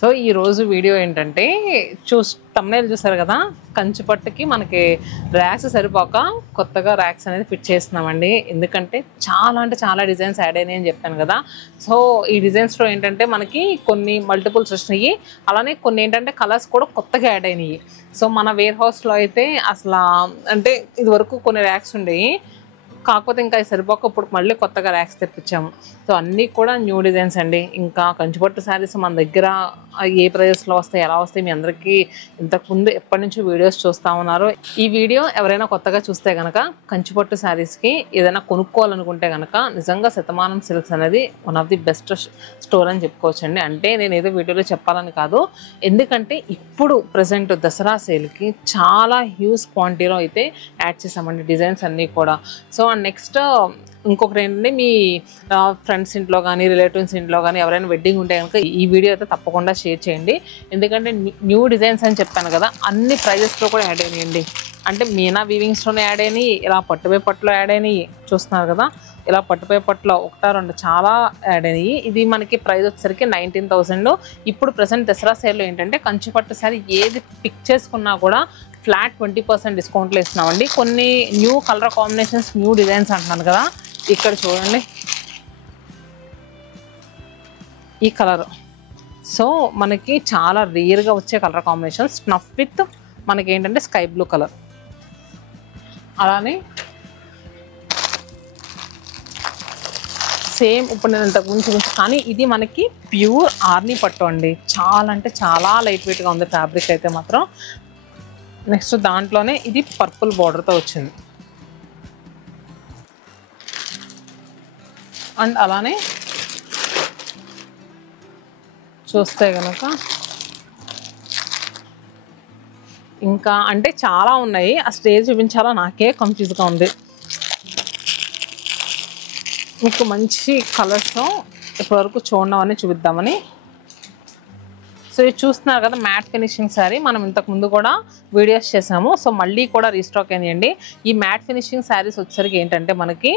So ఈ రోజు video ఏంటంటే thumbnail చూసారు కదా, కంచిపట్టుకి మనకి ర్యాక్స్ సరిపోక కొత్తగా ర్యాక్స్ అనేది ఫిట్ చేస్తున్నామండి. ఎందుకంటే చాలా డిజైన్స్ యాడ్ అయినాయి అని చెప్పాను కదా. సో ఈ డిజైన్స్లో ఏంటంటే మనకి కొన్ని మల్టిపుల్స్ వచ్చినాయి, అలానే కొన్ని ఏంటంటే కలర్స్ కూడా కొత్తగా యాడ్ అయినాయి. సో మన వేర్ హౌస్లో అయితే అసలు అంటే ఇది వరకు కొన్ని ర్యాక్స్ ఉండేవి, కాకపోతే ఇంకా సరిపోక ఇప్పుడు మళ్ళీ కొత్తగా ర్యాక్స్ తెప్పించాము. సో అన్నీ కూడా న్యూ డిజైన్స్ అండి. ఇంకా కంచిపట్టు శారీస్ మన దగ్గర ఏ ప్రైజెస్లో వస్తాయి, ఎలా వస్తాయి, మీ అందరికీ ఇంతకుముందు ఎప్పటి నుంచో వీడియోస్ చూస్తూ ఉన్నారు. ఈ వీడియో ఎవరైనా కొత్తగా చూస్తే కనుక కంచిపట్టు శారీస్కి ఏదైనా కొనుక్కోవాలనుకుంటే కనుక నిజంగా శతమానం సిల్క్స్ అనేది one of the best store అని చెప్పుకోవచ్చండి. అంటే నేను ఏదో వీడియోలో చెప్పాలని కాదు, ఎందుకంటే ఇప్పుడు ప్రజెంట్ దసరా సేల్కి చాలా హ్యూజ్ క్వాంటిటీలో అయితే యాడ్ చేసామండి డిజైన్స్ అన్నీ కూడా. సో నెక్స్ట్ ఇంకొకటి ఏంటంటే మీ ఫ్రెండ్స్ ఇంట్లో కానీ రిలేటివ్స్ ఇంట్లో కానీ ఎవరైనా వెడ్డింగ్ ఉంటే కనుక ఈ వీడియో అయితే తప్పకుండా షేర్ చేయండి. ఎందుకంటే న్యూ డిజైన్స్ అని చెప్పాను కదా, అన్ని ప్రైజెస్లో కూడా యాడ్ అయినాయండి. అంటే మీనా వీవింగ్స్లోనే యాడ్ అయినాయి, ఇలా పట్టుపై పట్టులో యాడ్ అయినాయి చూస్తున్నారు కదా, ఇలా పట్టుపై పట్టులో ఒకటా రెండు చాలా యాడ్ అయినాయి. ఇది మనకి ప్రైస్ వచ్చేసరికి 19,000. ఇప్పుడు ప్రజెంట్ దసరా సేల్లో ఏంటంటే కంచిపట్టు సారీ ఏది పిక్ చేసుకున్నా కూడా ఫ్లాట్ 20% డిస్కౌంట్లో ఇస్తున్నామండి. కొన్ని new colour combinations, new designs అంటున్నాను కదా, ఇక్కడ చూడండి ఈ కలర్. సో మనకి చాలా రేర్గా వచ్చే కలర్ కాంబినేషన్, స్నఫ్ విత్ మనకి ఏంటంటే స్కై బ్లూ కలర్, అలానే సేమ్ ఇప్పుడు నేను ఇంతకుముందు చూపించాను, కానీ ఇది మనకి ప్యూర్ ఆర్నీ పట్టు అండి. చాలా అంటే చాలా లైట్ వెయిట్గా ఉంది ఫ్యాబ్రిక్ అయితే మాత్రం. నెక్స్ట్ దాంట్లోనే ఇది పర్పుల్ బార్డర్తో వచ్చింది, అండ్ అలానే చూస్తే కనుక ఇంకా అంటే చాలా ఉన్నాయి, ఆ స్టేజ్ చూపించాలా నాకే కన్ఫ్యూజ్గా ఉంది. మీకు మంచి కలర్స్తో ఇప్పటివరకు చూడమని చూపిద్దామని. సో ఇది చూస్తున్నారు కదా మ్యాట్ ఫినిషింగ్ శారీ, మనం ఇంతకుముందు కూడా వీడియోస్ చేసాము. సో మళ్ళీ కూడా రీస్టాక్ అయిందండి. ఈ మ్యాట్ ఫినిషింగ్ శారీస్ వచ్చేసరికి ఏంటంటే మనకి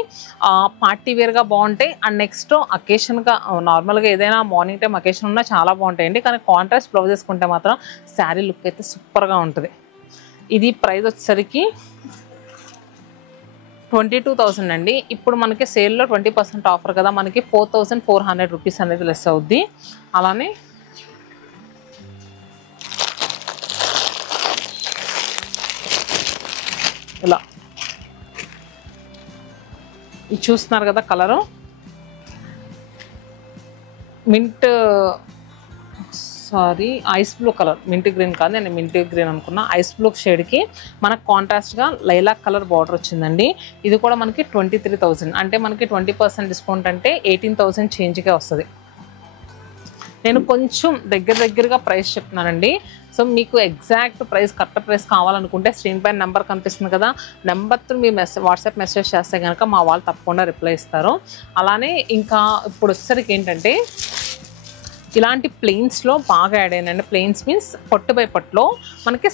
పార్టీ వేర్గా బాగుంటాయి, అండ్ నెక్స్ట్ అకేషన్గా నార్మల్గా ఏదైనా మార్నింగ్ టైం అకేషన్ ఉన్నా చాలా బాగుంటాయండి. కానీ కాంట్రాస్ట్ బ్లౌజ్ వేసుకుంటే మాత్రం శారీ లుక్ అయితే సూపర్గా ఉంటుంది. ఇది ప్రైస్ వచ్చేసరికి 22,000 అండి. ఇప్పుడు మనకి సేల్లో 20% ఆఫర్ కదా, మనకి 4,400 రూపీస్ అనేది లెస్ అవుద్ది. అలానే ఇలా ఇది చూస్తున్నారు కదా colour, mint ice blue colour, mint green కాదు, నేను మింట్ గ్రీన్ అనుకున్నా. ఐస్ బ్లూ షేడ్కి మనకు కాంట్రాస్ట్గా లైలాక్ కలర్ బార్డర్ వచ్చిందండి. ఇది కూడా మనకి 23,000, అంటే మనకి 20% డిస్కౌంట్ అంటే 18,000 చేంజ్కే వస్తుంది. నేను కొంచెం దగ్గరగా ప్రైస్ చెప్తున్నానండి. సో మీకు ఎగ్జాక్ట్ ప్రైస్, కరెక్ట్ ప్రైస్ కావాలనుకుంటే స్క్రీన్ పైన నెంబర్ కనిపిస్తుంది కదా, నెంబర్తో మీ వాట్సాప్ మెసేజ్ చేస్తే కనుక మా వాళ్ళు తప్పకుండా రిప్లై ఇస్తారు. అలానే ఇంకా ఇప్పుడు వచ్చేసరికి ఏంటంటే ఇలాంటి ప్లెయిన్స్లో బాగా యాడ్ అయినండి. ప్లెయిన్స్ మీన్స్ పట్టు బై పట్టులో మనకి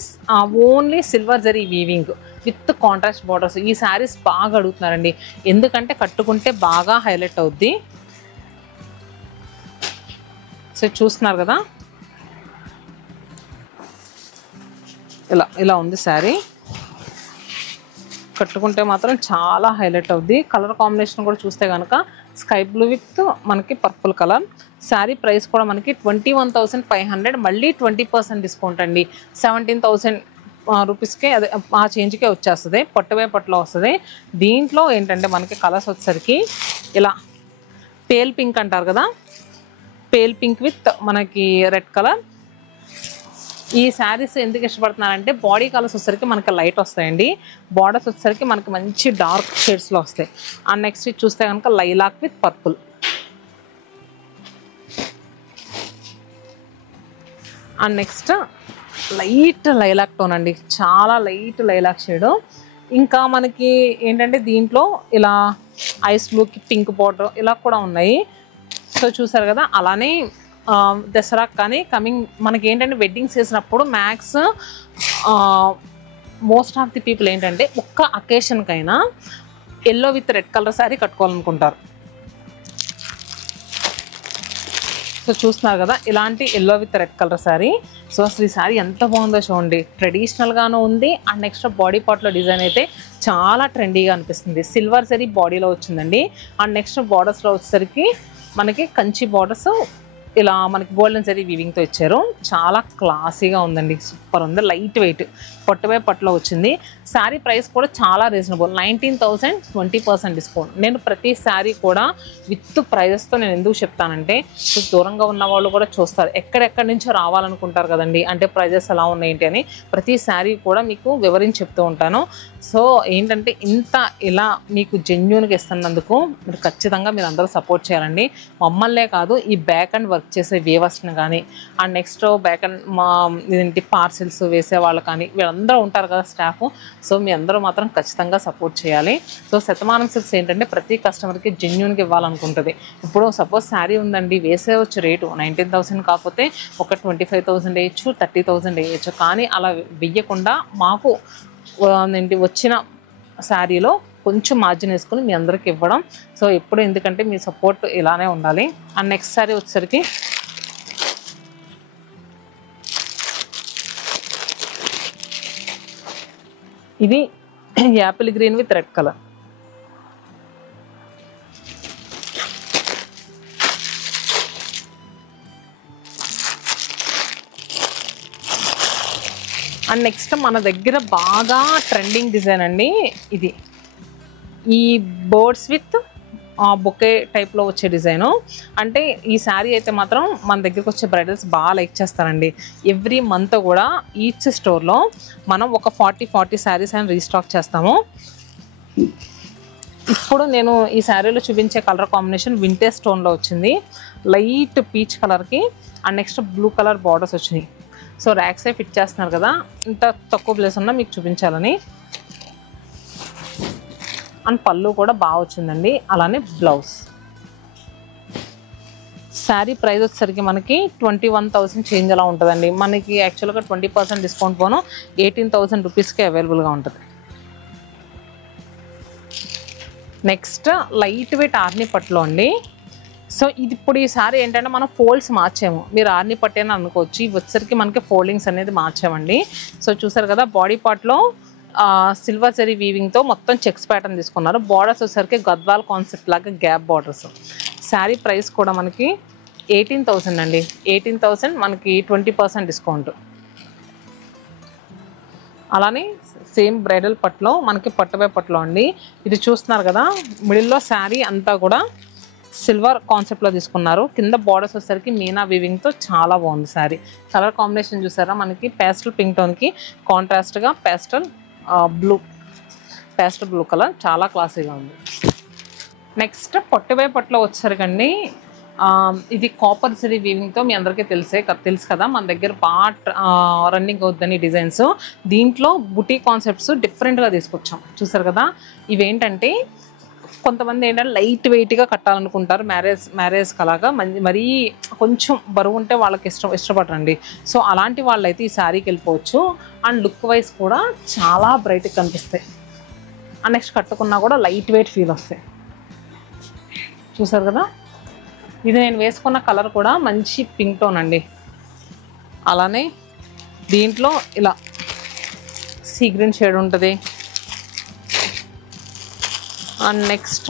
only silver zari weaving with contrast borders. ఈ శారీస్ బాగా అడుగుతున్నారండి, ఎందుకంటే కట్టుకుంటే బాగా హైలైట్ అవుద్ది. సో చూస్తున్నారు కదా ఇలా ఉంది శారీ, కట్టుకుంటే మాత్రం చాలా హైలైట్ అవుద్ది. కలర్ కాంబినేషన్ కూడా చూస్తే కనుక స్కై బ్లూ విత్ మనకి పర్పుల్ కలర్. శారీ ప్రైస్ కూడా మనకి 21,500, మళ్ళీ 20% డిస్కౌంట్ అండి. 17,000 రూపీస్కే అదే ఆ చేంజ్కే వచ్చేస్తుంది, పట్టువే పట్టులో వస్తుంది. దీంట్లో ఏంటంటే మనకి కలర్స్ వచ్చేసరికి ఇలా పేల్ పింక్ అంటారు కదా, పేల్ పింక్ విత్ మనకి రెడ్ కలర్. ఈ శారీస్ ఎందుకు ఇష్టపడుతున్నారంటే బాడీ కలర్స్ వచ్చేసరికి మనకి లైట్ వస్తాయండి, బార్డర్స్ వచ్చేసరికి మనకి మంచి డార్క్ షేడ్స్లో వస్తాయి. అండ్ నెక్స్ట్ చూస్తే కనుక lilac with purple, and next light lilac tone అండి, చాలా లైట్ లైలాక్ షేడ్. ఇంకా మనకి ఏంటంటే దీంట్లో ఇలా ఐస్ బ్లూకి పింక్ బార్డర్ ఇలా కూడా ఉన్నాయి. సో చూసారు కదా, అలానే దసరా కానీ కమింగ్ మనకి ఏంటంటే వెడ్డింగ్స్ చేసినప్పుడు max most of the people ఏంటంటే ఒక్క అకేషన్కైనా yellow with red colour sari కట్టుకోవాలనుకుంటారు. సో చూస్తున్నారు కదా ఇలాంటి yellow with red colour sari. So అసలు ఈ శారీ ఎంత బాగుందో చూడండి, ట్రెడిషనల్గాను ఉంది అండ్ నెక్స్ట్ బాడీ పార్ట్లో డిజైన్ అయితే చాలా ట్రెండీగా అనిపిస్తుంది. సిల్వర్ జరీ బాడీలో వచ్చిందండి అండ్ నెక్స్ట్ బార్డర్స్లో వచ్చేసరికి మనకి కంచి బార్డర్స్ ఇలా మనకి గోల్డెన్ జరీ వీవింగ్తో ఇచ్చారు. చాలా క్లాసీగా ఉందండి, సూపర్ ఉంది, లైట్ వెయిట్ పట్టుపై పట్టులో వచ్చింది. శారీ ప్రైస్ కూడా చాలా రీజనబుల్, 19,000 20% డిస్కౌంట్. నేను ప్రతి శారీ కూడా విత్ ప్రైజెస్తో నేను ఎందుకు చెప్తానంటే దూరంగా ఉన్న వాళ్ళు కూడా చూస్తారు, ఎక్కడెక్కడి నుంచో రావాలనుకుంటారు కదండి, అంటే ప్రైజెస్ ఎలా ఉన్నాయంటే అని ప్రతి శారీ కూడా మీకు వివరించి చెప్తూ ఉంటాను. సో ఏంటంటే ఇంత ఇలా మీకు జెన్యూన్గా ఇస్తున్నందుకు మీరు ఖచ్చితంగా మీరు అందరూ సపోర్ట్ చేయాలండి. మమ్మల్నే కాదు ఈ బ్యాక్ అండ్ వర్క్ చేసే వేవర్స్ని కానీ అండ్ నెక్స్ట్ బ్యాక్ అండ్ మా ఇదేంటి పార్సిల్స్ వేసే వాళ్ళు కానీ వీళ్ళందరూ ఉంటారు కదా స్టాఫ్. సో మీ అందరూ మాత్రం ఖచ్చితంగా సపోర్ట్ చేయాలి. సో శతమానం సిల్క్స్ ఏంటంటే ప్రతి కస్టమర్కి జెన్యూన్గా ఇవ్వాలనుకుంటుంది. ఇప్పుడు సపోజ్ శారీ ఉందండి, వేసేవచ్చు రేటు 19,000 కాకపోతే ఒక 25,000 వేయచ్చు, 30,000 వేయచ్చు, కానీ అలా వెయ్యకుండా మాకు వచ్చిన శారీలో కొంచెం మార్జిన్ వేసుకుని మీ అందరికి ఇవ్వడం. సో ఎప్పుడు ఎందుకంటే మీ సపోర్ట్ ఇలానే ఉండాలి. అండ్ నెక్స్ట్ శారీ వచ్చేసరికి ఇది Apple green with red colour. And next మన దగ్గర బాగా ట్రెండింగ్ డిజైన్ అండి ఇది, ఈ బర్డ్స్ విత్ బొకే టైప్లో వచ్చే డిజైను. అంటే ఈ శారీ అయితే మాత్రం మన దగ్గరికి వచ్చే బ్రైడల్స్ బాగా లైక్ చేస్తారండి. ఎవ్రీ మంత్ కూడా ఈచ్ స్టోర్లో మనం ఒక 40 శారీస్ అని రీస్టాక్ చేస్తాము. ఇప్పుడు నేను ఈ శారీలో చూపించే కలర్ కాంబినేషన్ వింటేజ్ స్టోన్లో వచ్చింది, లైట్ పీచ్ కలర్కి and next blue colour borders వచ్చినాయి. సో ర్యాక్సే ఫిట్ చేస్తున్నారు కదా, ఇంత తక్కువ ప్లేస్ ఉన్నా మీకు చూపించాలని. అండ్ పళ్ళు కూడా బాగా వచ్చిందండి, అలానే బ్లౌజ్. శారీ ప్రైస్ వచ్చేసరికి మనకి 21,000 చేంజ్ అలా ఉంటుందండి. మనకి యాక్చువల్గా 20% డిస్కౌంట్ పోను 18,000 రూపీస్కి అవైలబుల్గా ఉంటుంది. నెక్స్ట్ లైట్ వెయిట్ ఆర్ని పట్టులో అండి. సో ఇది ఇప్పుడు ఈ సారీ ఏంటంటే మనం ఫోల్డ్స్ మార్చాము, మీరు ఆర్ని పట్టేనా అనుకోవచ్చు, ఇవి వచ్చేసరికి మనకి ఫోల్డింగ్స్ అనేది మార్చామండి. సో చూసారు కదా బాడీ పార్ట్లో సిల్వర్ జరీ వీవింగ్తో మొత్తం చెక్స్ ప్యాటర్న్ తీసుకున్నారు. బార్డర్స్ వచ్చేసరికి గద్వాల్ కాన్సెప్ట్ లాగా గ్యాప్ బార్డర్స్. శారీ ప్రైస్ కూడా మనకి 18,000 అండి, 18,000 మనకి 20% డిస్కౌంట్. అలానే సేమ్ బ్రైడల్ పట్టులో మనకి పట్టుపై పట్టులో అండి. ఇది చూస్తున్నారు కదా మిడిల్లో శారీ అంతా కూడా సిల్వర్ కాన్సెప్ట్లో తీసుకున్నారు. కింద బార్డర్స్ వచ్చేసరికి మీనా వీవింగ్తో చాలా బాగుంది శారీ. కలర్ కాంబినేషన్ చూసారా, మనకి పేస్టల్ పింక్ టోన్కి కాంట్రాస్ట్గా పేస్టల్ బ్లూ కలర్, చాలా క్లాసీగా ఉంది. నెక్స్ట్ పట్టుపై పట్టులో వచ్చేసరికండి ఇది కాపర్ జరీ వీవింగ్తో మీ అందరికీ తెలుసు కదా, మన దగ్గర రన్నింగ్ అవుతుందని డిజైన్స్. దీంట్లో బుటీ కాన్సెప్ట్స్ డిఫరెంట్గా తీసుకొచ్చాం. చూసారు కదా, ఇవేంటంటే కొంతమంది ఏంటంటే లైట్ వెయిట్గా కట్టాలనుకుంటారు, మ్యారేజ్ అలాగా మరీ కొంచెం బరువు ఉంటే వాళ్ళకి ఇష్టపడరండి. సో అలాంటి వాళ్ళైతే ఈ శారీకి వెళ్ళిపోవచ్చు. అండ్ లుక్ వైజ్ కూడా చాలా బ్రైట్గా కనిపిస్తాయి. అండ్ నెక్స్ట్ కట్టుకున్నా కూడా లైట్ వెయిట్ ఫీల్ వస్తాయి. చూసారు కదా, ఇది నేను వేసుకున్న కలర్ కూడా మంచి పింక్ టోన్ అండి. అలానే దీంట్లో ఇలా సీ గ్రీన్ షేడ్ ఉంటుంది. అండ్ నెక్స్ట్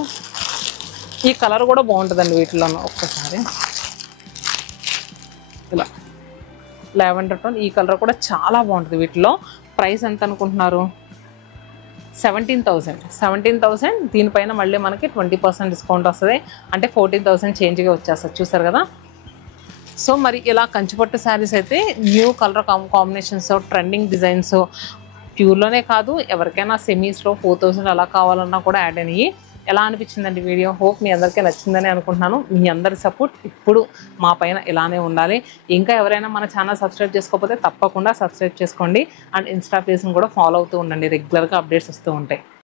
ఈ కలర్ కూడా బాగుంటుందండి వీటిలో. ఒక్కసారి ఇలా లావెండర్ టోన్, ఈ కలర్ కూడా చాలా బాగుంటుంది వీటిలో. ప్రైస్ ఎంత అనుకుంటున్నారు? 17,000. దీనిపైన మళ్ళీ మనకి 20% డిస్కౌంట్ వస్తుంది, అంటే 14,000 చేంజ్గా వచ్చేస్తుంది. చూసారు కదా. సో మరి ఇలా కంచిపట్టు శారీస్ అయితే new colour combinations, trending designs, ప్యూర్లోనే కాదు ఎవరికైనా సెమీస్లో 4,000 అలా కావాలన్నా కూడా యాడ్ అయినాయి. ఎలా అనిపించిందండి వీడియో? హోప్ మీ అందరికీ నచ్చిందని అనుకుంటున్నాను. మీ అందరి సపోర్ట్ ఇప్పుడు మా పైన ఇలానే ఉండాలి. ఇంకా ఎవరైనా మన ఛానల్ సబ్స్క్రైబ్ చేసుకోకపోతే తప్పకుండా సబ్స్క్రైబ్ చేసుకోండి. అండ్ ఇన్స్టా పేజ్ని కూడా ఫాలో అవుతూ ఉండండి, రెగ్యులర్గా అప్డేట్స్ వస్తూ ఉంటాయి.